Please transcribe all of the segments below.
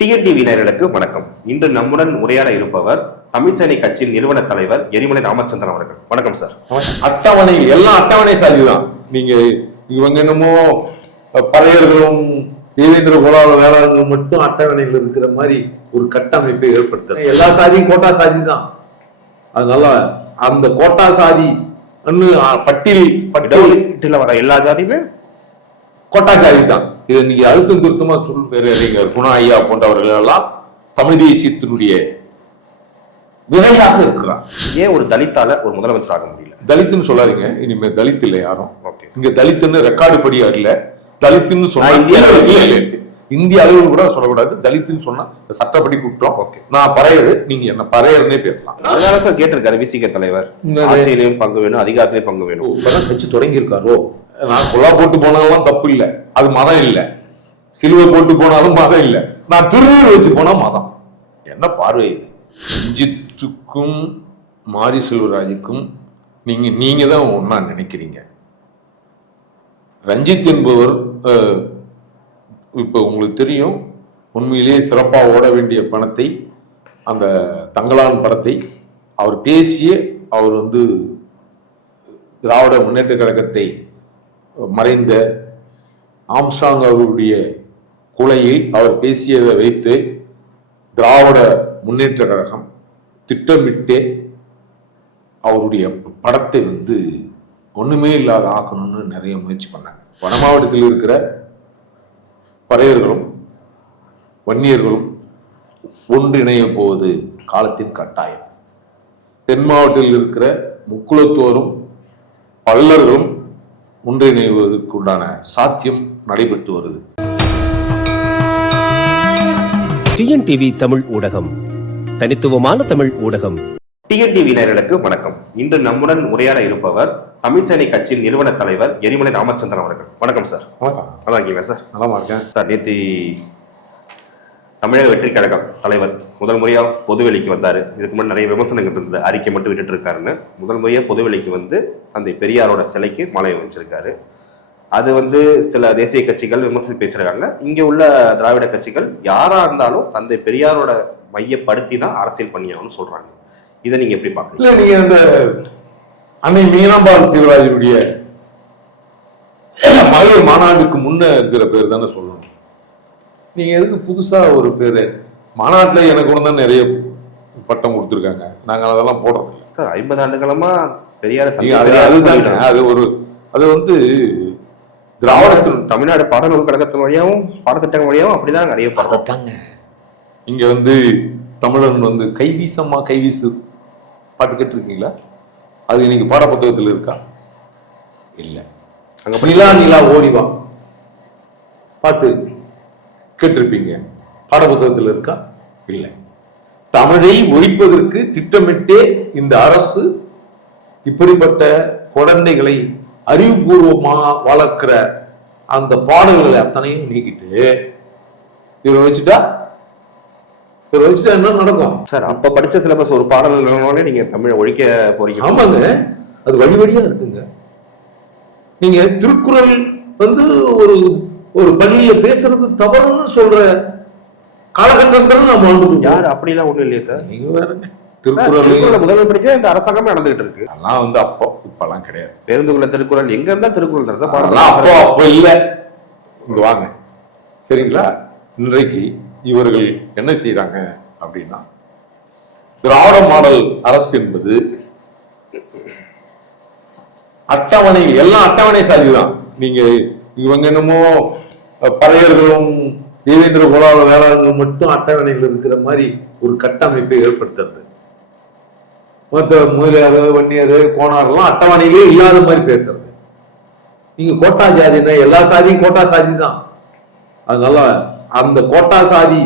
TNTV நேயர்களுக்கு வணக்கம். இன்று நம்முடன் உரையாட இருப்பவர் தமிழ்சேனை கட்சியின் நிறுவன தலைவர் எரிமலை ராமச்சந்திரன் அவர்கள். வணக்கம் சார். அட்டவணை எல்லாம் அட்டவணை சாதிதான். நீங்க இவங்க என்னமோ பறையர்களும் தேவேந்திர குலால வேளாண்கள் மட்டும் அட்டவணைகள் இருக்கிற மாதிரி ஒரு கட்டமைப்பை ஏற்படுத்த எல்லா சாதியும் கோட்டா சாதி தான். அதனால அந்த கோட்டா சாதி பட்டியலில் வர எல்லா ஜாதியுமே கோட்டா ஜாதி தான். இதை நீங்க அழுத்தம் திருத்தமா சொல்லுங்க. குணா ஐயா போன்றவர்கள் எல்லாம் தமிழ் தேசியத்தினுடைய விதையாக இருக்கிறார். ஏன் ஒரு தலித்தால ஒரு முதலமைச்சர் ஆக முடியல? தலித்துன்னு சொல்லாதீங்க. இனிமே தலித் இல்லை யாரும். இங்க தலித்துன்னு ரெக்கார்டு படி இல்ல. தலித்துன்னு சொன்னா இந்திய அளவில் கூட சொல்லக்கூடாது. தலித்துன்னு சொன்னா சட்டப்படி குற்றம். நான் பறையரு, நீங்க என்ன பறையர்னே பேசலாம். அதனால சார் கேட்டிருக்காரு விசிக தலைவர், ஆட்சியிலையும் பங்கு வேணும், அதிகாரத்திலையும் பங்கு வேணும். இப்பதான் கட்சி தொடங்கி இருக்காரோ. நான் கொல்லா போட்டு போனாலும் தப்பு இல்லை, அது மதம் இல்லை. சிலுவை போட்டு போனாலும் மதம் இல்லை. நான் திருநூறு வச்சு போனா மதம். என்ன பார்வை இது? ரஞ்சித்துக்கும் மாரி செல்வராஜுக்கும் நீங்க தான் ஒன்னா நினைக்கிறீங்க. ரஞ்சித் என்பவர் இப்ப உங்களுக்கு தெரியும், உண்மையிலேயே சிறப்பா ஓட வேண்டிய பணத்தை, அந்த தங்கலான் படத்தை அவர் பேசிய அவர் திராவிட முன்னேற்ற கழகத்தை மறைந்த ஆம்ஸ்ட்ராங் அவருடைய கொலையில் அவர் பேசியதை வைத்து திராவிட முன்னேற்ற கழகம் திட்டமிட்டே அவருடைய படத்தை ஒண்ணுமே இல்லாத ஆக்கணும்னு நிறைய முயற்சி பண்ணாங்க. வட மாவட்டத்தில் இருக்கிற பறையர்களும் வன்னியர்களும் ஒன்றிணைய போவது காலத்தின் கட்டாயம். தென் மாவட்டத்தில் இருக்கிற முக்குளத்தோரும் பல்லர்களும் ஒன்றிணைவதற்குண்டான சாத்தியம் நடைபெற்று வருது. டிஎன்டிவி தமிழ் ஊடகம், தனித்துவமான தமிழ் ஊடகம். டிஎன்டிவி நேயர்களுக்கு வணக்கம். இன்று நம்முடன் உரையாட இருப்பவர் தமிழ்சேனை கட்சியின் நிறுவன தலைவர் எரிமலை ராமச்சந்திரன் அவர்கள். வணக்கம் சார். வணக்கம். நல்லா இருக்கீங்களா சார்? நல்லா இருக்கேன் சார். நேற்று தமிழக வெற்றி கழகம் தலைவர் முதல் முறையா பொதுவெளிக்கு வந்தாரு. இதுக்கு முன்னாடி நிறைய விமர்சனங்கள் இருந்தது, அறிக்கை மட்டும் விட்டுட்டு இருக்காருன்னு. முதல் முறையா பொதுவெளிக்கு தந்தை பெரியாரோட சிலைக்கு மாலை வச்சிருக்காரு. அது சில தேசிய கட்சிகள் விமர்சித்து பேசிருக்காங்க. இங்க உள்ள திராவிட கட்சிகள் யாரா இருந்தாலும் தந்தை பெரியாரோட மையப்படுத்தி தான் அரசியல் பண்ணியாகணும்னு சொல்றாங்க. இதை நீங்க எப்படி பாக்குறீங்க? நீங்க அந்த அன்னை மீனாம்பாள் சிவராஜனுடைய மகளிர் மாநாட்டுக்கு முன்ன இருக்கிற பேர் தானே சொல்லணும். நீங்க எதுக்கு புதுசா ஒரு பேரு? மாநாட்டுல எனக்கு கூட தான் நிறைய பட்டம் கொடுத்துருக்காங்க. நாங்க அதெல்லாம் போடுறது இல்லை சார். 50 ஆண்டு காலமா பெரியார் அது திராவிடத்தின் தமிழ்நாடு பாடநூல் கழகத்தின் வழியாவும் பாடத்திட்டங்கள் வழியாவும் அப்படிதான் நிறைய பாடத்தாங்க. இங்க தமிழன் கைவீசம்மா கைவீசு பாட்டு கேட்டிருக்கீங்களா? அது இன்னைக்கு பாட புத்தகத்தில் இருக்கா? இல்ல. அங்க நிலா நிலா ஓடிவா பாட்டு கேட்டிருப்பீங்க, பாட புத்தகத்தில் இருக்கா? இல்லை. தமிழை ஒழிப்பதற்கு திட்டமிட்டே இந்த அரசு இப்படிப்பட்ட குழந்தைகளை அறிவுபூர்வமா வளர்க்கிற அந்த பாடல்களை அத்தனையும் நீக்கிட்டு இவரை வச்சுட்டா என்ன நடக்கும் சார்? அப்ப படிச்ச சிலபஸ் ஒரு பாடல் நீங்க தமிழை ஒழிக்க போறீங்க. ஆமாங்க, அது வழி வழியா இருக்குங்க. நீங்க திருக்குறள் ஒரு ஒரு பள்ளியில பேசுறது தவறுன்னு சொல்ற காலகட்டத்தில் நம்ம யார் அப்படிலாம் ஒண்ணும் இல்லையா சார்? நீங்க வேறங்க. திருக்குறள் முதல்வர் படிச்சா இந்த அரசாங்கமே நடந்துகிட்டு இருக்கு. அதெல்லாம் அப்போ இப்பெல்லாம் கிடையாது. பேருந்துக்குள்ள திருக்குறள் எங்க இருந்தா திருக்குறள் தான் அப்போ இல்ல. இங்க வாங்க சரிங்களா. இன்றைக்கு இவர்கள் என்ன செய்யறாங்க அப்படின்னா, திராவிட மாடல் அரசு என்பது அட்டவணை எல்லாம் அட்டவணை சாதிதான். நீங்க இவங்க என்னமோ பறையர்களும் தேவேந்திர குலால வேளாண்கள் மட்டும் அட்டவணைகள் இருக்கிற மாதிரி ஒரு கட்டமைப்பை ஏற்படுத்துறது. மற்ற முதலியாரு வன்னியாரு கோணாரெல்லாம் அட்டவணையிலே இல்லாத மாதிரி பேசுறது. நீங்க கோட்டா ஜாதினா எல்லா சாதியும் கோட்டா சாதி தான். அதனால அந்த கோட்டா சாதி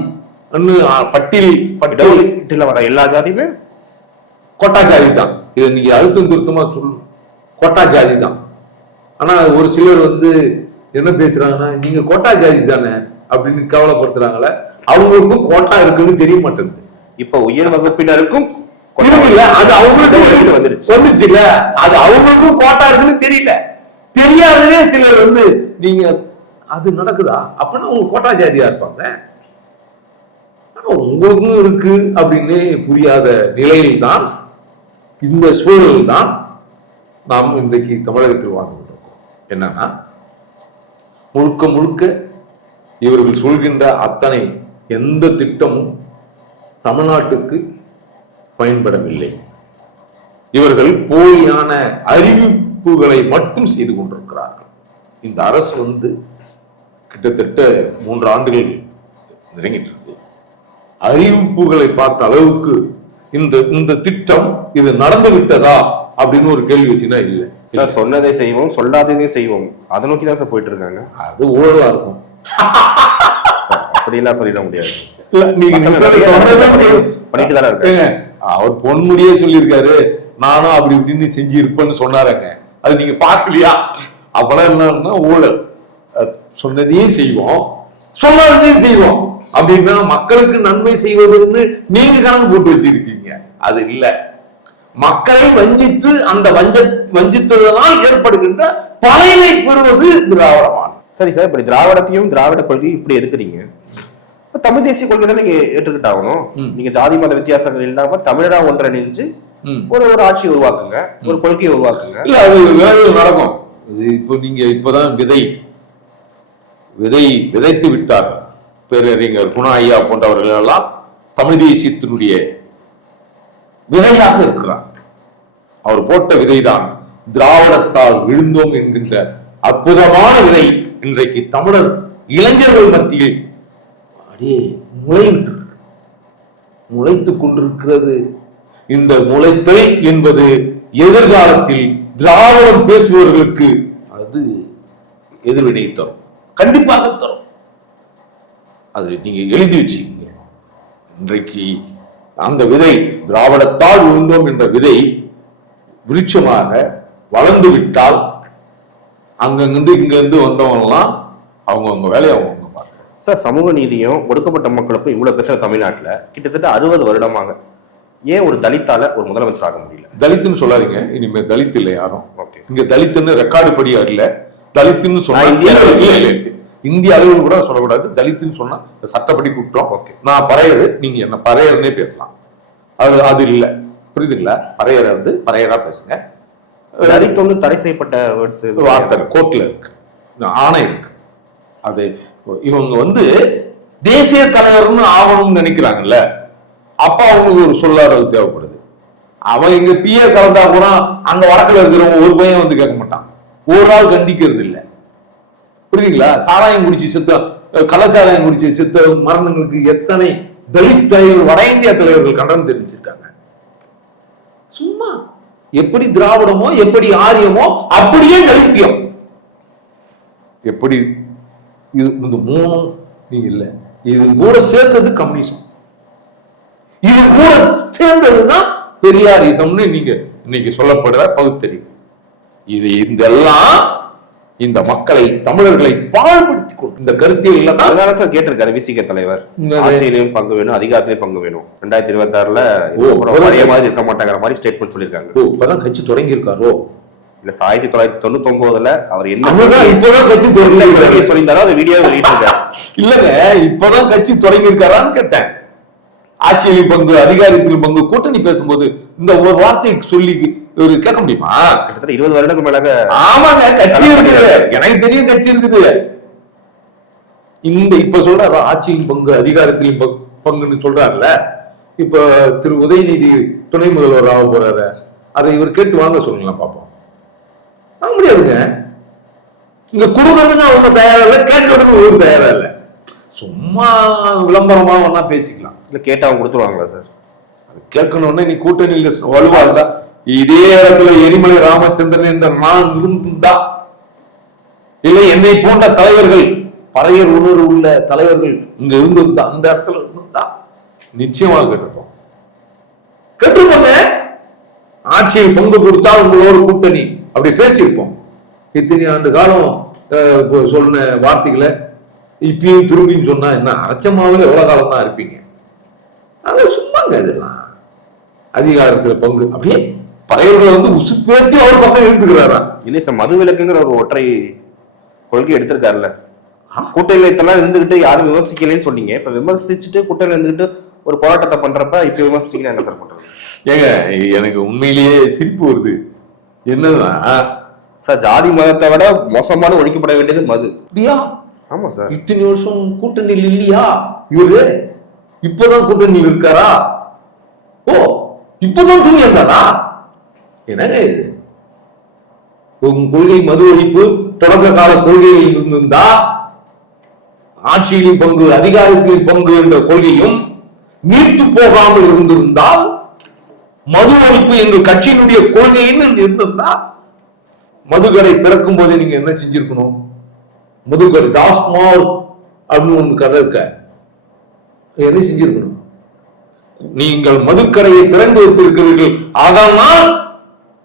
பட்டியலில் வர எல்லா ஜாதியுமே கோட்டா ஜாதி தான். இதை நீங்க அழுத்தம் திருத்தமா சொல்லணும், கோட்டா ஜாதி தான். ஆனா ஒரு சிலர் என்ன பேசுறாங்கன்னா, நீங்க கோட்டா ஜாதி தானே அப்படின்னு கவலைப்படுத்துறாங்களே, அவங்களுக்கும் கோட்டா இருக்குன்னு தெரிய மாட்டேங்குது. இப்ப உயர் வகுப்பினருக்கும் இல்ல, அது அவங்களுக்கும் வந்துருச்சு இல்ல, அது அவங்களுக்கும் கோட்டா இருக்குன்னு தெரியல. தெரியாதவே சிலர் நீங்க அது நடக்குதா அப்படின்னா அவங்க கோட்டா ஜாதியா இருப்பாங்க. உங்களுக்கும் இருக்கு அப்படின்னு புரியாத நிலையில்தான், இந்த சூழலில் தான் நாம் இன்றைக்கு தமிழகத்தில் வாழ்ந்து கொண்டிருக்கோம். என்னன்னா, முழுக்க முழுக்க இவர்கள் சொல்கின்ற அத்தனை எந்த திட்டமும் தமிழ்நாட்டுக்கு பயன்படவில்லை. இவர்கள் போலியான அறிவிப்புகளை மட்டும் செய்து கொண்டிருக்கிறார்கள். இந்த அரசு கிட்டத்தட்ட 3 ஆண்டுகள் நெருங்கிட்டு இருக்கு. அறிவிப்புகளை பார்த்த அளவுக்கு இந்த திட்டம் இது நடந்து விட்டதா அப்படின்னு ஒரு கேள்வி வச்சுன்னா இல்ல. சார், சொன்னதை செய்வோம், சொல்லாததையும் செய்வோம், அதை நோக்கி தான் சார் போயிட்டு இருக்காங்க. அது ஊழலா இருக்கும். அப்படிலாம் சொல்லிட முடியாது. பண்ணிட்டு தானே இருக்காங்க. அவர் பொன்முடியே சொல்லியிருக்காரு, நானும் அப்படி இப்படின்னு செஞ்சு இருப்பேன்னு சொன்னாருங்க. அது நீங்க பாக்கலையா? அப்பெல்லாம் என்னன்னா ஊழல். சொன்னதையும் செய்வோம், சொல்லாததையும் செய்வோம் அப்படின்னா மக்களுக்கு நன்மை செய்வதுன்னு நீங்க கணக்கு போட்டு வச்சிருக்கீங்க. அது இல்ல, மக்களை வஞ்சித்து அந்த வஞ்சித்ததனால் ஏற்படுகின்ற பலனை பெறுவது திராவிடமான. சரி சார், இப்படி திராவிடத்தையும் திராவிட கொள்கையும் இப்படி எதுக்குறீங்க? தமிழ் தேசிய கொள்கை தான் நீங்க ஏற்றுக்கிட்டாகணும். நீங்க ஜாதி மத வித்தியாசங்கள் இல்லாம தமிழரா ஒன்றிணைஞ்சு ஒரு ஆட்சியை உருவாக்குங்க, ஒரு கொள்கையை உருவாக்குங்க. இல்ல, அது வேலையில் நடக்கும். இப்போ நீங்க இப்பதான் விதைத்து விட்டார். பேரறிஞர் குணா ஐயா போன்றவர்கள் எல்லாம் தமிழ் தேசியத்தினுடைய விதையாக இருக்கிறார். அவர் போட்ட விதைதான் திராவிடத்தால் விழுந்தோம் என்கின்ற அற்புதமான விதை இன்றைக்கு தமிழர் இளைஞர்கள் மத்தியில் முளைத்துக் கொண்டிருக்கிறது. இந்த முளைத்தல் என்பது எதிர்காலத்தில் திராவிடம் பேசுபவர்களுக்கு அது எதிர்வினை தரும், கண்டிப்பாக தரும். அது நீங்க எழுதி வச்சுக்கீங்க. இன்றைக்கு அந்த விதை, திராவிடத்தால் விழுந்தோம் என்ற விதை விருட்சமாக வளர்ந்து விட்டால் அங்கிருந்து இங்கிருந்து வந்தவங்கலாம் அவங்கவுங்க வேலையை அவங்க பார்க்கணும். சார், சமூக நீதியும் ஒடுக்கப்பட்ட மக்களுக்கும் இவ்வளவு பேசுற தமிழ்நாட்டுல கிட்டத்தட்ட 60 வருடமாக ஏன் ஒரு தலித்தால ஒரு முதலமைச்சர் ஆக முடியல? தலித்துன்னு சொல்லாதீங்க, இனிமே தலித் இல்லை யாரும். இங்க தலித்துன்னு ரெக்கார்டு படி இல்ல, தலித்துன்னு சொன்னா இந்திய அளவில் கூட சொல்லக்கூடாது. தலித்துன்னு சொன்னா சட்டப்படி குற்றம். நான் பறையரு, நீங்க என்ன பறையர்னே பேசலாம். அது இல்ல, புரியுதுங்களா? பறையரை பறையரா பேசுங்க. தலித் தடை செய்யப்பட்ட வார்த்தை கோர்ட்ல இருக்கு, ஆணை இருக்கு. அது இவங்க தேசிய தலைவர்னு ஆகணும்னு நினைக்கிறாங்கல்ல, அப்ப அவங்களுக்கு ஒரு சொல்லாடல் தேவைப்படுது. அவன் இங்க பிஏ கலந்தா கூட அங்க வடக்குல இருக்கிறவங்க ஒரு பையன் கேட்க மாட்டான், ஒரு ஆள் கண்டிக்கிறது இல்லை. புரியுதுங்களா? சாராயம் குடிச்சு செத்த, கலாச்சாரம் குடிச்சு செத்த மரணங்களுக்கு எத்தனை தலித் தலைவர், வட இந்திய தலைவர்கள் கண்டனம் தெரிவிச்சிருக்காங்க. சும்மா எப்படி திராவிடமோ எப்படி ஆரியமோ அப்படியே தலித்தியம். எப்படி இது இந்த 3 நீங்க இல்ல, இது கூட சேர்ந்தது கம்யூனிசம், இது கூட சேர்ந்ததுதான் பெரியாரிசம்னு நீங்க இன்னைக்கு சொல்லப்படுற பகுத்தறிவு. இது இதெல்லாம் இந்த மக்களை, தமிழர்களை பாழ்படுத்தி கொண்டு இந்த கருத்தியல் அதனால சார் கேட்டிருக்காரு விசிக தலைவர், ஆட்சியிலையும் பங்கு வேணும், அதிகாரத்திலையும் பங்கு வேணும். 2026ல ஒரே மாதிரி இருக்க மாட்டாங்கிற மாதிரி ஸ்டேட்மெண்ட் சொல்லியிருக்காங்க. இப்பதான் கட்சி தொடங்கி இருக்காரோ இல்ல 1999ல அவர் என்ன இப்பதான் கட்சி தொடங்கி சொல்லியிருந்தாரோ அந்த வீடியோ வெளியிட்டிருக்காரு. இல்லங்க, இப்பதான் கட்சி தொடங்கி இருக்காரான்னு கேட்டேன். ஆட்சியிலும் பங்கு, அதிகாரத்திலும் பங்கு, கூட்டணி பேசும்போது இந்த ஒரு வார்த்தை சொல்லி ஒரு கேட்க முடியுமா? கிட்டத்தட்ட 20 வருடங்களுக்கு மேலாக. ஆமாங்க, கட்சி இருக்குது, எனக்கு தெரியும் கட்சி இருக்குது. இந்த இப்ப சொல்ற ஆட்சியின் பங்கு, அதிகாரத்திலும் பங்குன்னு சொல்றாருல, இப்ப திரு உதயநிதி துணை முதல்வர் ஆக போறாரு, அதை இவர் கேட்டு வாங்க சொல்லுங்களா பாப்போம். வாங்க முடியாதுங்க. இங்க கொடுக்கறதுக்கு அவங்க தயாரா இல்ல, கேட்கறதுக்கு ஒரு தயாரா இல்ல. சும்மா விளம்பரமா வேணா பேசிக்கலாம். இல்ல கேட்டா அவங்க கொடுத்துருவாங்களா சார்? கேட்கணும்னா நீ கூட்டணியில் வலுவா இருந்தா, இதே இடத்துல எரிமலை ராமச்சந்திரன் என்ற நான் இருந்தா, இல்லை என்னை போன்ற தலைவர்கள், பறையர் உணர்வு உள்ள தலைவர்கள் இங்க இருந்திருந்தா, அந்த இடத்துல இருந்தா நிச்சயமாக கேட்டிருப்போங்க. ஆட்சியில் பங்கு கொடுத்தா உங்களோட கூட்டணி அப்படி பேசியிருப்போம். இத்தனை ஆண்டு காலம் சொன்ன வார்த்தைகளை இப்பயும் திரும்பின்னு சொன்னா என்ன அரைச்சமாவே எவ்வளவு காலம் தான் இருப்பீங்க? அது சும்மாங்க. இதெல்லாம் அதிகாரத்துல பங்கு அப்படியே பறையர்களை உசுப்பேத்தி அவர் பக்கம் இழுத்துக்கிறாரா? இல்லை சார், மது விலக்குங்கிற ஒரு ஒற்றை கொள்கை எடுத்திருக்காருல்ல, கூட்டணியில இதெல்லாம் இருந்துகிட்டு யாரும் விமர்சிக்கலன்னு சொன்னீங்க. இப்ப விமர்சிச்சுட்டு கூட்டணியில இருந்துகிட்டு ஒரு போராட்டத்தை பண்றப்ப இப்ப விமர்சிக்கலாம் என்ன சார் பண்றது? ஏங்க எனக்கு உண்மையிலேயே சிரிப்பு வருது. என்னன்னா சார், ஜாதி மதத்தை விட மோசமான ஒழிக்கப்பட வேண்டியது மது. அப்படியா? ஆமா சார். இத்தனை வருஷம் கூட்டணியில் இல்லையா இவரு? இப்பதான் கூட்டணியில் இருக்காரா? ஓ, இப்பதான் தூங்கி இருந்தாரா? என்னங்க இது? கொள்கை மது ஒழிப்பு தொடக்க கால கொள்கையில் இருந்திருந்தா ஆட்சியிலும் பங்கு அதிகாரத்திலும் பங்கு என்ற கொள்கையும் நீர்த்து போகாமல் இருந்திருந்தால், மது ஒழிப்பு எங்கள் கட்சியினுடைய கொள்கைன்னு இருந்திருந்தா, மதுக்கடை திறக்கும் போதே நீங்க என்ன செஞ்சிருக்கணும்? மதுக்கடை டாஸ்மால் அப்படின்னு ஒண்ணு கதை இருக்க, என்ன செஞ்சிருக்கணும்? நீங்கள் மதுக்கடையை திறந்து வைத்திருக்கிறீர்கள், அதனால்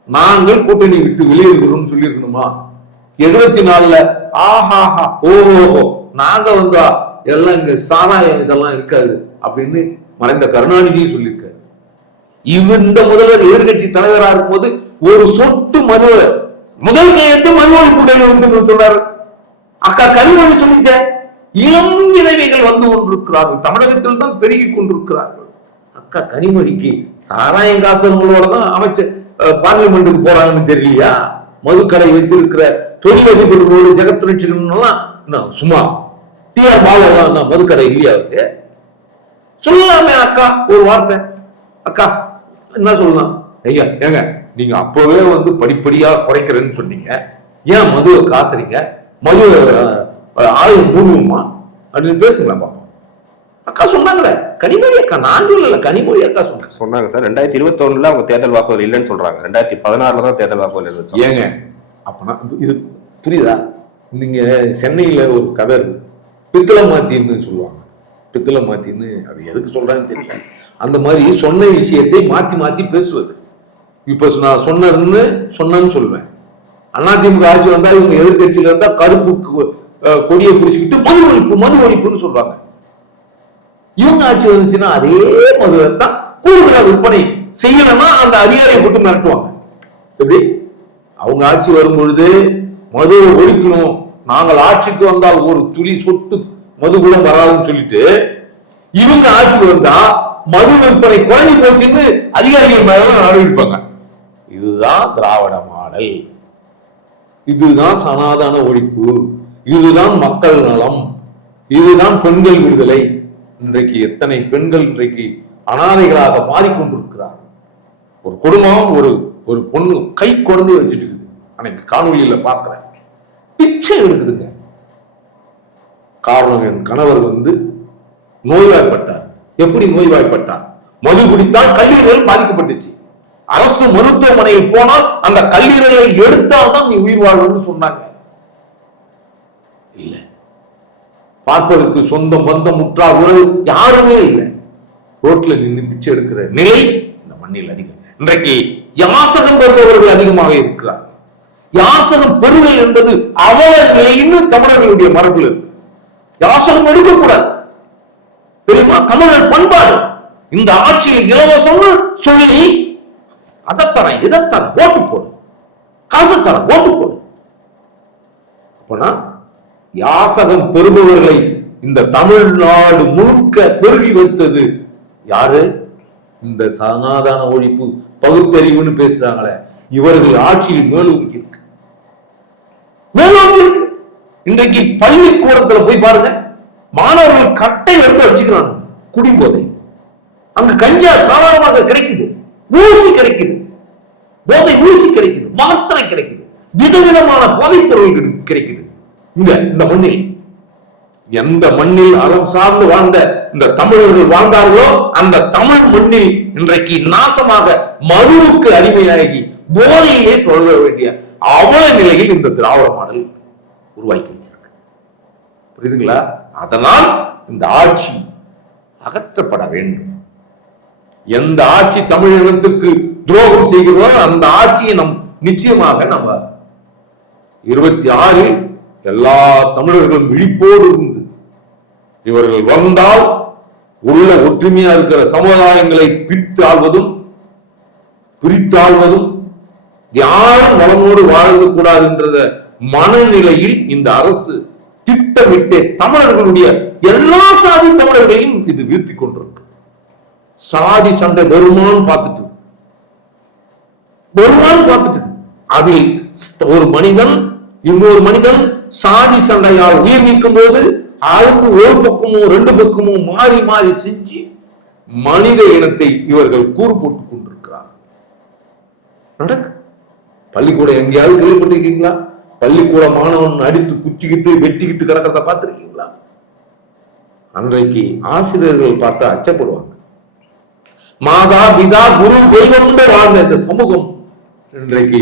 நாங்கள் கூட்டணி விட்டு வெளியேறுகிறோம் சொல்லியிருக்கணுமா? 74ல ஆஹாஹா ஓஹோ நாங்க வந்தா எல்லாம் இங்க சாராயம் இதெல்லாம் இருக்காது அப்படின்னு மறைந்த கருணாநிதி சொல்லியிருக்காரு. இந்த முதல்வர் எதிர்கட்சி தலைவராக இருக்கும்போது ஒரு சொட்டு மது முதல் கையெழுத்து மது ஒழிப்பு வந்து சொன்னார். அக்கா கனிமொழி சொல்லிச்ச, இளம் விதவைகள் வந்து கொண்டிருக்கிறார்கள், தமிழகத்தில் தான் பெருகி கொண்டிருக்கிறார்கள். அக்கா கனிமொழிக்கு சாராயம் காசுகளோட தான் அமைச்சர் பார்லிமெண்ட்டுக்கு போறாங்கன்னு தெரியலையா? மதுக்கடை வைத்திருக்கிற தொழிலதிபர்களோடு ஜெகத்ரட்சகன் சும்மா டிஆர் பாலா மதுக்கடை இல்லையா இருக்கு? சொல்லலாமே அக்கா ஒரு வார்த்தை. அக்கா என்ன சொல்லலாம்? ஐயா ஏங்க நீங்க அப்பவே வந்து படிப்படியா குறைக்கிறேன்னு சொன்னீங்க, ஏன் மதுவை காசுறீங்க? மது ஆலயம் மூடுவோமா அப்படின்னு பேசுங்களா பாப்போம். அக்கா சொன்னாங்களே, கனிமொழி அக்கா, நான் சொல்லல, கனிமொழி அக்கா சொன்னாங்க சார். 2021 அவங்க தேர்தல் வாக்குறுதி இல்லைன்னு சொல்றாங்க. 2016 தான் தேர்தல் வாக்குறுதி இருந்துச்சு. ஏங்க அப்பனா இது புரியுதா? நீங்க சென்னையில ஒரு கதை இருக்கு, பித்தளை மாத்தின்னு சொல்லுவாங்க. பித்தளை மாத்தின்னு அது எதுக்கு சொல்றான்னு தெரியல. அந்த மாதிரி சொன்ன விஷயத்தை மாத்தி மாத்தி பேசுவது. இப்ப நான் சொன்னேன்னு சொல்லுவேன். அதிமுக ஆட்சி வந்தா இவங்க எதிர்கட்சியில இருந்தா கருப்பு கொடியை பிடிச்சுக்கிட்டு மது ஒழிப்புன்னு சொல்றாங்க. இவங்க ஆட்சி வந்துச்சுன்னா அதே மதுவைத்தான் கூடுதலா விற்பனை செய்யலன்னா அந்த அதிகாரியை போட்டு மிரட்டுவாங்க. எப்படி? அவங்க ஆட்சி வரும் பொழுது மதுவை ஒழிக்கணும், நாங்கள் ஆட்சிக்கு வந்தால் ஒரு துளி சொட்டு மது கூட வராதுன்னு சொல்லிட்டு, இவங்க ஆட்சிக்கு வந்தா மது விற்பனை குறைஞ்சு போச்சுன்னு அதிகாரிகள் மேல நடவடிப்பாங்க. இதுதான் திராவிட மாடல், இதுதான் சனாதன ஒழிப்பு, இதுதான் மக்கள் நலம், இதுதான் பெண்கள் விடுதலை. இன்றைக்கு எத்தனை பெண்கள் இன்றைக்கு அனாதைகளாக மாறிக்கொண்டிருக்கிறார். ஒரு குடும்பம் ஒரு பொண்ணு கை குழந்தை வச்சுட்டு இருக்குது. அன்னைக்கு காணொலியில பார்க்கிறேன், பிச்சை எடுக்குதுங்க. காரணம் என் கணவர் வந்து நோய்வாய்ப்பட்டார். எப்படி நோய்வாய்ப்பட்டார்? மது குடித்தால் கல்லீரல் பாதிக்கப்பட்டுச்சு. அரசு மருத்துவமனையில் போனால் அந்த கல்லீரலை எடுத்தால் தான் நீ உயிர் வாழ்வுன்னு சொன்னாங்க. இல்ல, பார்ப்பதற்கு சொந்தம் பந்தம் உற்றார் உறவு யாருமே இல்லை. ரோட்ல நின்று பிச்சை எடுக்கிற நிலை இந்த மண்ணில் அதிகம். இன்றைக்கு யாசகம் பெறுபவர்கள் அதிகமாக இருக்கிறார். யாசகம் பெறுதல் என்பது அவல இன்னும் தமிழர்களுடைய மரபில் இருக்கு. யாசகம் எடுக்கக்கூடாது தெரியுமா? தமிழர் பண்பாடு. இந்த ஆட்சியில் இலவசம் சொல்லி அதைத்தரேன் இதைத்தரேன் ஓட்டு போடு, காசு தர ஓட்டு போடு. அப்பனா யாசகம் பெறுபவர்களை இந்த தமிழ்நாடு முழுக்க பெருகி வைத்தது யாரு? இந்த சனாதன ஒழிப்பு பகுத்தறிவுன்னு பேசுறாங்களே இவர்கள் ஆட்சியில் மேலோங்கி இருக்கு. இன்றைக்கு பள்ளிக்கூடத்துல போய் பாருங்க, மாணவர்கள் கட்டை எடுத்து அடிச்சுக்கிறாங்க குடிபோதை. அங்க கஞ்சா தாராளமாக கிடைக்குது, ஊசி கிடைக்குது, போதை ஊசி கிடைக்குது, மாத்திரை கிடைக்குது, விதவிதமான போதைப் பொருள்கள் கிடைக்குது. இந்த மண்ணில் எந்த மண்ணில் அறம் சார்ந்து வாழ்ந்த இந்த தமிழர்கள் வாழ்ந்தார்களோ அந்த தமிழ் மண்ணில் இன்றைக்கு நாசமாக மதுவுக்கு அடிமையாகி போதையிலே சொல்ல வேண்டிய அவல நிலையில் இந்த திராவிட மாடல் உருவாக்கி வச்சிருக்கு. புரியுதுங்களா? அதனால் இந்த ஆட்சி அகற்றப்பட வேண்டும். எந்த ஆட்சி தமிழினத்துக்கு துரோகம் செய்கிறதோ அந்த ஆட்சியை நிச்சயமாக நம்ம 26 எல்லா தமிழர்களும் விழிப்போடு இருந்து இவர்கள் வந்தால் உள்ள ஒற்றுமையா இருக்கிற சமுதாயங்களை பிரித்தாள்வதும் யாரும் வளமோடு வாழக்கூடாது என்ற மனநிலையில் இந்த அரசு திட்ட திட்டமிட்டு தமிழர்களுடைய எல்லா சாதி தமிழர்களையும் இது வீழ்த்தி கொண்டிருக்கு. சாதி சண்டை வருமானம் பார்த்துட்டு அதில் ஒரு மனிதன் இன்னொரு மனிதன் சாதி சண்டையால் உயிர் நீக்கும் போது அதுக்கு ஒரு பக்கமும் ரெண்டு பக்கமும் மாறி மாறி செஞ்சு மனித இனத்தை இவர்கள் கூறு போட்டுக் கொண்டிருக்கிறார். நடக்கு. பள்ளிக்கூடம் எங்கேயாவது கேள்விப்பட்டிருக்கீங்களா? பள்ளிக்கூட மாணவன் அடித்து குத்திக்கிட்டு வெட்டிக்கிட்டு கிடக்கிறத பார்த்திருக்கீங்களா? அன்றைக்கு ஆசிரியர்கள் பார்த்தா அச்சப்படுவாங்க. மாதா பிதா குரு தெய்வம் வாழ்ந்த இந்த சமூகம் இன்றைக்கு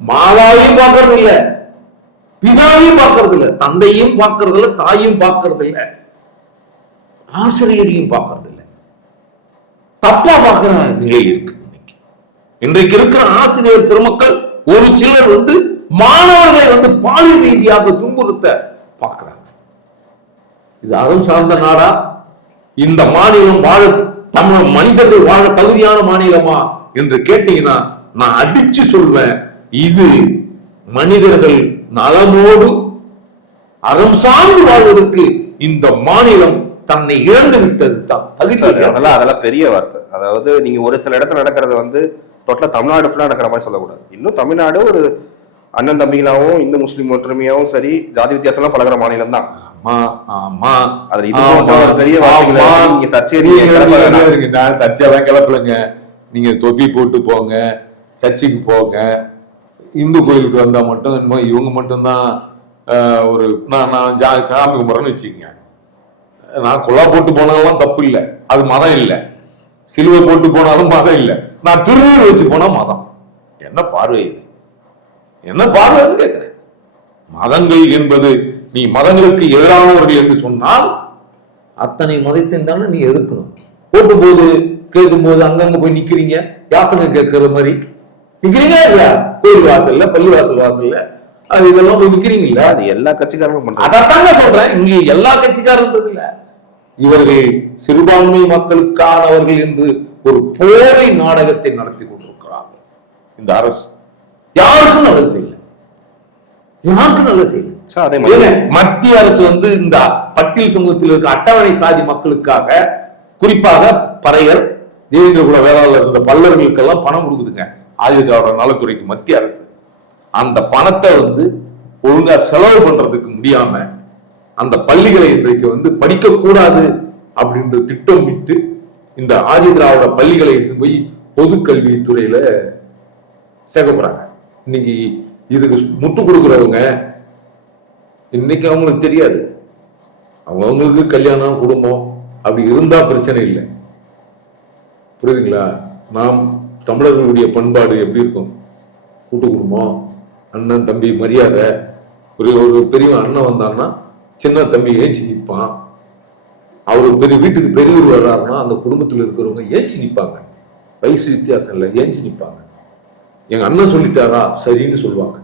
மாதாவையும் பார்க்கறது இல்ல, பிதாவையும் பார்க்கறது இல்ல, தந்தையும் பார்க்கறது இல்ல, தாயும் பார்க்கறது இல்ல, ஆசிரியரையும் பார்க்கறது இல்ல, தப்பா பார்க்கிற நிலை இருக்கு. இன்றைக்கு இருக்கிற ஆசிரியர் பெருமக்கள் ஒரு சிலர் மாணவர்களை பாலியல் ரீதியாக துன்புறுத்த பார்க்கிறாங்க. இது அறம் சார்ந்த நாடா? இந்த மாநிலம் வாழ தமிழ் மனிதர்கள் வாழ தகுதியான மாநிலமா என்று கேட்டீங்கன்னா நான் அடிச்சு சொல்வேன், இது மனிதர்கள் நலமோடு அறம் சார்ந்து வாழ்வதற்கு இந்த மாநிலம் தன்னை இழந்து விட்டது தான். அதெல்லாம் பெரிய வார்த்தை. அதாவது நீங்க ஒரு சில இடத்துல நடக்கிறது டோட்டலா தமிழ்நாடு ஃபுல்லா நடக்கிற மாதிரி சொல்லக்கூடாது. இன்னும் தமிழ்நாடு ஒரு அண்ணன் தம்பிகளாவும் இந்து முஸ்லீம் ஒற்றுமையாவும் சரி ஜாதி வித்தியாசம் பழகிற மாநிலம் தான். அதுல இது பெரிய நீங்க சர்ச்சையெல்லாம் கிளப்பலுங்க. நீங்க தொப்பி போட்டு போங்க, சர்ச்சுக்கு போங்க, இந்து கோயிலுக்கு வந்தா மட்டும் இவங்க மட்டும்தான் ஒரு நான் காமி கும்புறேன்னு வச்சுக்கோங்க. நான் குலா போட்டு போனாலும் தப்பு இல்லை, அது மதம் இல்லை. சிலுவை போட்டு போனாலும் மதம் இல்லை. நான் திருநூறு வச்சு போனா மதம். என்ன பார்வை இது? என்ன பார்வைன்னு கேட்கிறேன். மதங்கள் என்பது நீ மதங்களுக்கு எதிரானவர்கள் என்று சொன்னால் அத்தனை மதத்தையும் தானே நீ எதிர்க்கணும். போட்டும் போது கேட்கும் போது அங்கங்க போய் நிக்கிறீங்க, யாசங்க கேட்கிற மாதிரி நிக்கிறீங்க இல்ல? கோயில் வாசல்ல, பள்ளி வாசல்ல அது இதெல்லாம் போய் நிக்கிறீங்க இல்ல? அது எல்லா கட்சிக்காரங்களும் அதைத்தாங்க சொல்றேன். இங்க எல்லா கட்சிக்காரர்கள் இல்ல, இவர்கள் சிறுபான்மை மக்களுக்கானவர்கள் என்று ஒரு போரை நாடகத்தை நடத்தி கொண்டிருக்கிறார்கள். இந்த அரசு யாருக்கும் நல்லது செய்யல, யாருக்கும் நல்லது செய்யல. மத்திய அரசு இந்த பட்டியல் சமூகத்தில் இருக்கிற அட்டவணை சாதி மக்களுக்காக, குறிப்பாக பறையர், தேவேந்திர குல வேளாளர் இந்த பல்லர்களுக்கெல்லாம் பணம் கொடுக்குதுங்க. ஆயுத நலத்துறைக்கு மத்திய அரசு அந்த பணத்தை ஒழுங்கா செலவு பண்றதுக்கு முடியாம அந்த பள்ளிகளை இன்றைக்கு படிக்க கூடாது அப்படின்ற திட்டமிட்டு இந்த ஆதி திராவிட பள்ளிகளை எடுத்து போய் பொது கல்வித்துறையில சேர்க்க போறாங்க. இன்னைக்கு இதுக்கு முட்டு கொடுக்குறவங்க இன்னைக்கு அவங்களுக்கு தெரியாது. அவங்களுக்கு கல்யாணம் குடும்பம் அப்படி இருந்தா பிரச்சனை இல்லை, புரியுதுங்களா? நாம் தமிழர்களுடைய பண்பாடு எப்படி இருக்கும்? கூட்டு குடும்பம், அண்ணன் தம்பி மரியாதை. ஒரு பெரிய அண்ணன் வந்தான்னா சின்ன தம்பி ஏஞ்சி நிற்பான். அவர் பெரிய வீட்டுக்கு பெரியவர் வர்றாருன்னா அந்த குடும்பத்தில் இருக்கிறவங்க ஏஞ்சி நிற்பாங்க. வயசு வித்தியாசம் இல்லை, ஏஞ்சி நிற்பாங்க. எங்க அண்ணன் சொல்லிட்டாரா சரின்னு சொல்லுவாங்க.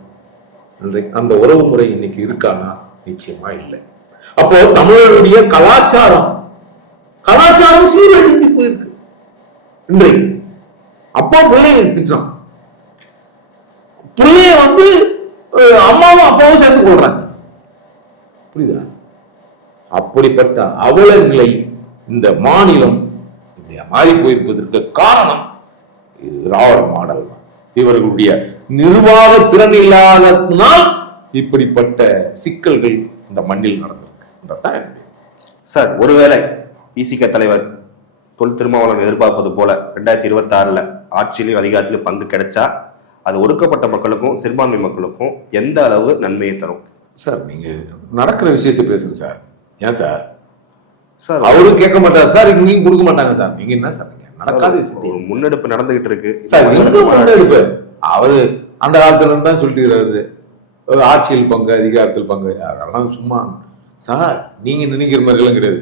அந்த உறவு முறை இன்னைக்கு இருக்கானா? நிச்சயமா இல்லை. அப்போ தமிழருடைய கலாச்சாரம் சீரழிஞ்சு போயிருக்கு இன்றைக்கு. அப்பா பிள்ளைய திட்டான், பிள்ளைய அம்மாவும் அப்பாவும் சேர்ந்து கொள்றாங்க, புரியுதா? அப்படிப்பட்ட அவல நிலை இந்த மாநிலம் மாறி போயிருப்பதற்கு காரணம் இது திராவிட மாடல். இவர்களுடைய நிர்வாக திறன் இல்லாததினால் இப்படிப்பட்ட சிக்கல்கள் இந்த மண்ணில் நடந்திருக்கு. சார், ஒருவேளை பிசிக தலைவர் தொல் திருமாவளவன் எதிர்பார்ப்பது போல 2026 ஆட்சியிலும் அதிகாரத்திலும் பங்கு கிடைச்சா அது ஒடுக்கப்பட்ட மக்களுக்கும் சிறுபான்மை மக்களுக்கும் எந்த அளவு நன்மையை தரும்? சார், நீங்க நடக்கிற விஷயத்தை பேசுங்க சார். ஏன் சார் அவரும் கேட்க மாட்டார் சார், இங்கேயும் கொடுக்க மாட்டாங்க சார். நீங்க என்ன சார் நடக்காத விஷயத்தை? முன்னெடுப்பு நடந்துகிட்டு இருக்கு சார். எங்க முன்னெடுப்பு? அவரு அந்த காலத்துல இருந்து தான் சொல்லிட்டு ஆட்சியில் பங்கு, அதிகாரத்தில் பங்கு, அதெல்லாம் சும்மா சார். நீங்க நினைக்கிற மாதிரி எல்லாம் கிடையாது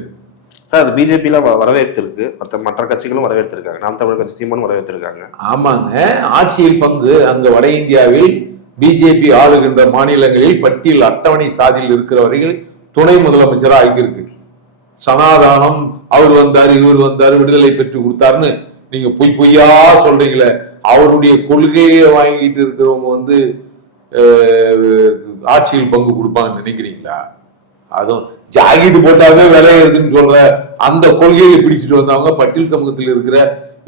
சார். அது பிஜேபியில வரவேற்றிருக்கு, மற்ற கட்சிகளும் வரவேற்றிருக்காங்க. நாம் தமிழர் கட்சி சீமானும் வரவேற்றிருக்காங்க. ஆமாங்க, ஆட்சியில் பங்கு அங்க வட இந்தியாவில் பிஜேபி ஆளுகின்ற மாநிலங்களில் பட்டியல் அட்டவணை சாதியில் இருக்கிறவர்கள் துணை முதலமைச்சராக ஆகியிருக்கு. சனாதானம் அவர் வந்தாரு, இவர் வந்தாரு, விடுதலை பெற்று கொடுத்தாருன்னு நீங்க பொய்யா சொல்றீங்களே. அவருடைய கொள்கையை வாங்கிட்டு இருக்கிறவங்க ஆட்சியில் பங்கு கொடுப்பாங்கன்னு நினைக்கிறீங்களா? அதுவும் ஜாக்கெட் போட்டாவே விளையாடுதுன்னு சொல்ற அந்த கொள்கையை பிடிச்சிட்டு வந்தவங்க பட்டியல் சமூகத்தில் இருக்கிற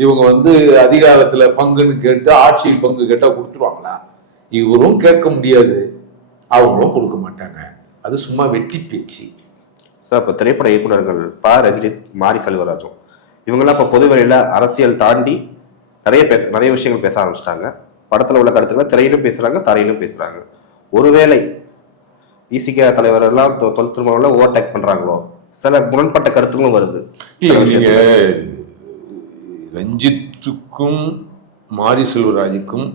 இவங்க வந்து அதிகாரத்துல பங்குன்னு கேட்டு ஆட்சியில் பங்கு கேட்டா கொடுத்துருவாங்களா? இவரும் கேட்க முடியாது, அவங்களும் கொடுக்க மாட்டாங்க. அது சும்மா வெட்டி பேச்சு. சார் இப்போ திரைப்பட இயக்குநர்கள் ரஞ்சித், மாரி செல்வராஜும் இவங்கெல்லாம் இப்போ பொதுவெளியில அரசியல் தாண்டி நிறைய விஷயங்கள் பேச ஆரம்பிச்சிட்டாங்க. படத்துல உள்ள கருத்துக்களை திரையிலும் பேசுறாங்க, தரையிலும் பேசுறாங்க. ஒருவேளை இசிகே தலைவர் எல்லாம் தொழில்நுட்பம் ஓவர்டேக் பண்றாங்களோ, சில முரண்பட்ட கருத்துக்களும் வருது. நீங்க ரஞ்சித்துக்கும் மாரி செல்வராஜுக்கும்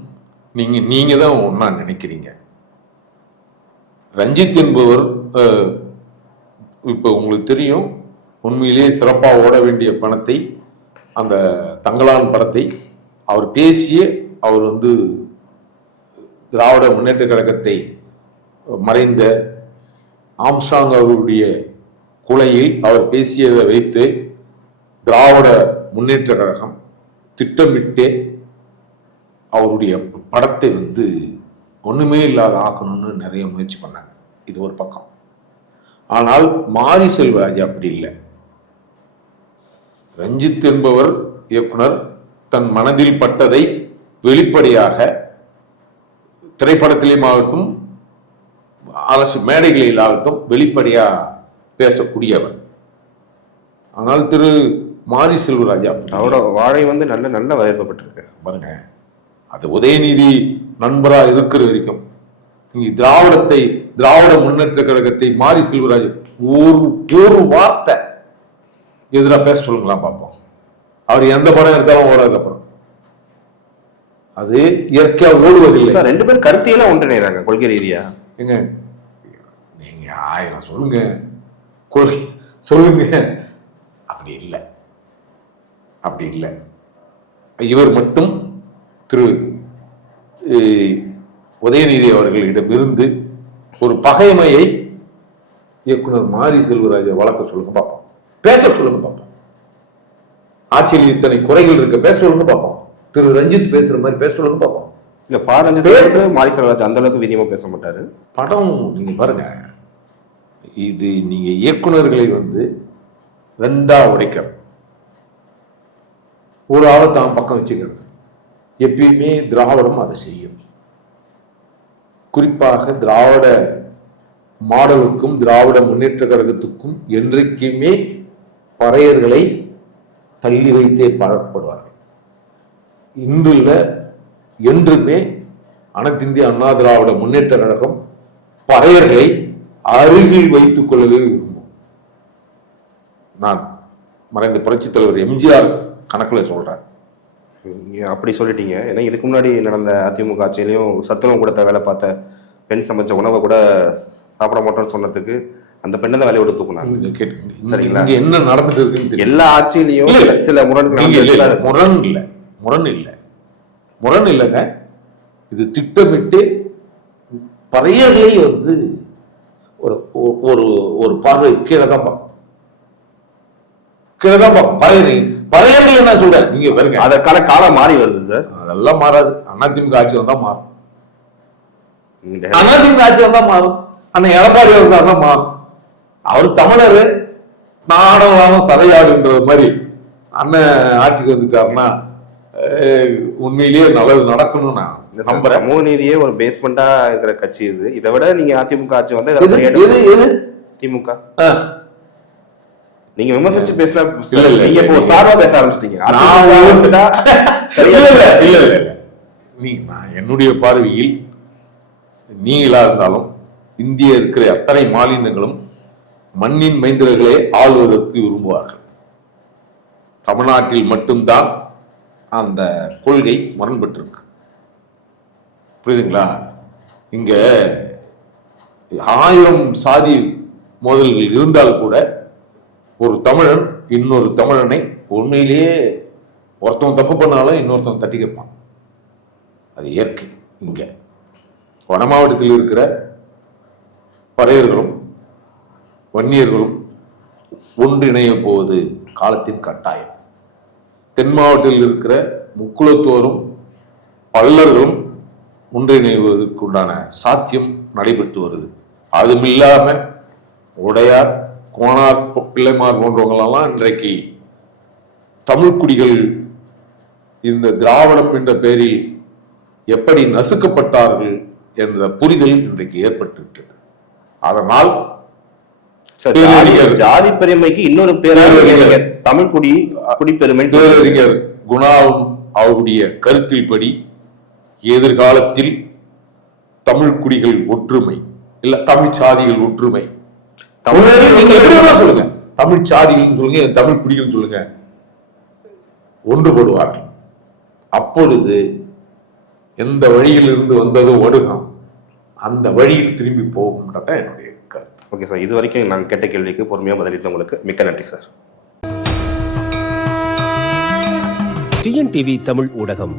நீங்க தான் ஒன்னா நினைக்கிறீங்க. ரஞ்சித் என்பவர் இப்ப உங்களுக்கு தெரியும், உண்மையிலேயே சிறப்பா ஓட வேண்டிய பணத்தை, அந்த தங்களான் படத்தை அவர் பேசிய அவர் வந்து திராவிட முன்னேற்ற கழகத்தை மறைந்த ஆம்ஸ்ட்ராங் அவருடைய கொலையில் அவர் பேசியதை வைத்து திராவிட முன்னேற்ற கழகம் திட்டமிட்டு அவருடைய படத்தை வந்து ஒண்ணுமே இல்லாத ஆக்கணும்னு நிறைய முயற்சி பண்ணாங்க. இது ஒரு பக்கம். ஆனால் மாரி செல்வராஜ் அப்படி இல்லை. ரஞ்சித் என்பவர் இயக்குனர் தன் மனதில் பட்டதை வெளிப்படையாக திரைப்படத்திலேயும் ஆகட்டும், அரசு மேடைகளில் ஆகட்டும் வெளிப்படையா பேசக்கூடியவர். ஆனால் திரு மாரி செல்வராஜ் அவரோட வாழை வந்து நல்ல நல்ல வரவேற்பட்டிருக்கு பாருங்க. அது உதயநிதி நண்பரா இருக்கிற வரைக்கும் நீங்க திராவிட முன்னேற்ற கழகத்தை மாரி செல்வராஜ் ஒரு வார்த்தை எதிராக பேச சொல்லுங்களா பார்ப்போம். அவர் எந்த படம் எடுத்தாலும் ஓடாது. அப்புறம் அது இயற்கையா ஓடுவதில்லை. ரெண்டு பேரும் கருத்தியெல்லாம் ஒன்றிணைறாங்க கொள்கை ரீதியா. எங்க நீங்க 1000 சொல்லுங்க, கொள்கை சொல்லுங்க, அப்படி இல்லை. இவர் மட்டும் திரு உதயநிதி அவர்களிடமிருந்து ஒரு பகைமையை இயக்குனர் மாரி செல்வராஜை வளர்க்க சொல்லுங்க பார்ப்போம், பேச சொல்லுங்க பார்ப்போம். ஆட்சியில் இத்தனை குறைகள் இருக்க பேச சொல்லுங்க பார்ப்போம். திரு ரஞ்சித் பேசுற மாதிரி பேச சொல்லுங்க பார்ப்போம். இல்ல ரஞ்சித் மாரி செல்வராஜ் அந்த அளவுக்கு வீரியமா பேச மாட்டாரு. படம் நீங்க பாருங்க, இது நீங்க இயக்குனர்களை வந்து ரெண்டா உடைக்கிறது, ஒரு ஆளை தான் பக்கம் வச்சுக்கிறது. எப்பயுமே திராவிடம் அதை செய்யும். குறிப்பாக திராவிட மாடலுக்கும் திராவிட முன்னேற்ற கழகத்துக்கும் என்றைக்குமே பறையர்களை தள்ளி வைத்தே பழக்கப்படுவார்கள். இன்றுள்ள என்றுமே அனைத்து இந்திய அண்ணா திராவிட முன்னேற்ற கழகம் பறையர்களை அருகில் வைத்துக் கொள்ளவே விரும்பும். நான் மறைந்த புரட்சித் தலைவர் எம்ஜிஆர் கணக்குல சொல்றேன். அப்படி சொல்லிட்டீங்க. ஏன்னா இதுக்கு முன்னாடி நடந்த அதிமுக ஆட்சியிலையும் சத்துணவு கூடத்த வேலை பார்த்த பெண் சமைச்ச உணவை கூட சாப்பிட மாட்டோம்னு சொன்னதுக்கு அந்த பெண்ணை தான் வேலையை விட்டு தூக்குனாங்க. சரிங்களா? என்ன நடந்துட்டு இருக்குன்னு எல்லா ஆட்சியிலையும் சில முரண் இல்லைங்க. இது திட்டமிட்டு பறையர்களை வந்து ஒரு பார்வை கீழே தான் பார்க்கும். பறையர்கள் என்ன சொல்ற நீங்க பாருங்க, அதற்கான காலம் மாறி வருது சார். அதெல்லாம் மாறாது. அதிமுக ஆட்சி வந்தா மாறும். அதிமுக ஆட்சி வந்தா மாறும். அண்ணன் எடப்பாடி வந்தாருன்னா மாறும். அவர் தமிழர், நாடகம் சதையாடுன்ற மாதிரி அண்ணன் ஆட்சிக்கு வந்துட்டாருன்னா உண்மையிலேயே நல்லது நடக்கணும். நான் நம்புறேன். சமூக நீதியே ஒரு பேஸ்மெண்டா இருக்கிற கட்சி இது. இதை விட நீங்க அதிமுக ஆட்சி வந்து திமுக நீங்க விமர்சிச்சு பேசினா நீங்க இப்போ சார்பா பேச ஆரம்பிச்சிட்டீங்க. என்னுடைய பார்வையில் நீங்களா இருந்தாலும் இந்திய இருக்கிற அத்தனை மாநிலங்களும் மண்ணின் மைந்தர்களை ஆளுவதற்கு விரும்புவார்கள். தமிழ்நாட்டில் மட்டும்தான் அந்த கொள்கை முரண்பட்டிருக்கு. புரியுதுங்களா? இங்க 1000 சாதி மோதல்கள் இருந்தால் கூட ஒரு தமிழன் இன்னொரு தமிழனை உண்மையிலேயே ஒருத்தவன் தப்பு பண்ணாலும் இன்னொருத்தவன் தட்டி கேட்பான். அது இயற்கை. இங்க வட மாவட்டத்தில் இருக்கிற பறையர்களும் வன்னியர்களும் ஒன்றிணைய போவது காலத்தின் கட்டாயம். தென் மாவட்டத்தில் இருக்கிற முக்குளத்தோரும் பல்லர்களும் ஒன்றிணைவதற்குண்டான சாத்தியம் நடைபெற்று வருது. அதுவும் இல்லாம உடையார், கோனார், பிள்ளைமார் போன்றவங்களெல்லாம் இன்றைக்கு தமிழ் குடிகள் இந்த திராவிடம் என்ற பெயரில் எப்படி நசுக்கப்பட்டார்கள் என்ற புரிதல் இன்றைக்கு ஏற்பட்டிருக்கிறது. அதனால் ஜாதி பெருமைக்கு இன்னொரு தமிழ் குடிப்பெருமை பேரறிஞர் குணாவும் அவருடைய கருத்தில்படி எதிர்காலத்தில் தமிழ் குடிகள் ஒற்றுமை இல்ல தமிழ் சாதிகள் ஒற்றுமை, சொல்லுங்க தமிழ் சாதிகள் சொல்லுங்க, தமிழ் குடிகள் சொல்லுங்க, ஒன்றுபடுவார்கள். அப்பொழுது எந்த வழியில் இருந்து வந்ததோ வடுகம் அந்த வழியில் திரும்பி போகும்ன்றத என்னுடைய கருத்து. ஓகே சார், இது வரைக்கும் நான் கேட்ட கேள்விக்கு பொறுமையாக பதிலளித்தவங்களுக்கு மிக்க நன்றி சார். டிஎன்டிவி தமிழ் ஊடகம்,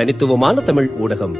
தனித்துவமான தமிழ் ஊடகம்.